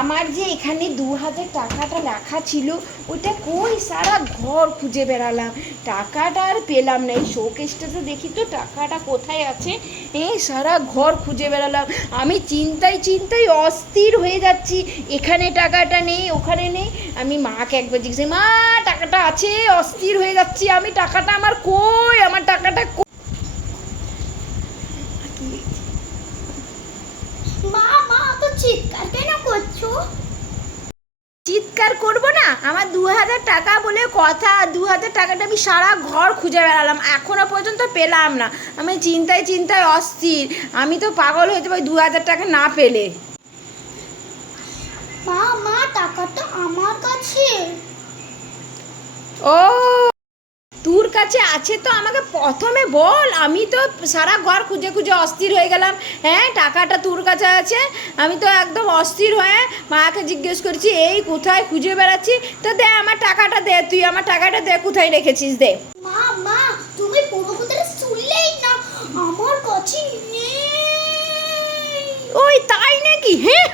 আমার যে এখানে 2000 টাকাটা রাখা ছিল, ওটা কই, সারা ঘর খুঁজে বেড়ালাম, টাকাটা আর পেলাম না। এই শোকেসটাতে দেখি তো টাকাটা কোথায় আছে। সারা ঘর খুঁজে বেড়ালাম, আমি চিন্তায় চিন্তায় অস্থির হয়ে যাচ্ছি। এখানে টাকাটা নেই, ওখানে নেই। আমি মাকে একবার জিজ্ঞেস, মা টাকাটা আছে, অস্থির হয়ে যাচ্ছি আমি, টাকাটা আমার কই, আমার টাকাটা মা মা তো চিৎকার কেন করছো? চিৎকার করবো না? আমার 2000 টাকা বলে কথা, 2000 টাকাটা আমি সারা ঘর খুঁজে বেড়ালাম, এখনো পর্যন্ত পেলাম না। আমি চিন্তায় চিন্তায় অস্থির, আমি তো পাগল হয়ে যাবো 2000 টাকা না পেলে। মা মা টাকাটা আমার কাছে। ও, তোর কাছে আছে তো আমাকে প্রথমে বল, আমি তো সারা ঘর খুঁজে খুঁজে অস্থির হয়ে গেলাম। হ্যাঁ, টাকাটা তোর কাছে আছে, আমি তো একদম অস্থির হয়ে মাকে জিজ্ঞেস করছি এই কোথায় খুঁজে বেড়াচ্ছি। তো দে আমার টাকাটা দে, তুই আমার টাকাটা দে, কোথায় রেখেছিস দে। মা মা তুমি পুরো কথাটা শুনলেই না, আমার কাছে নেই। ওই তাই নাকি? হ্যাঁ,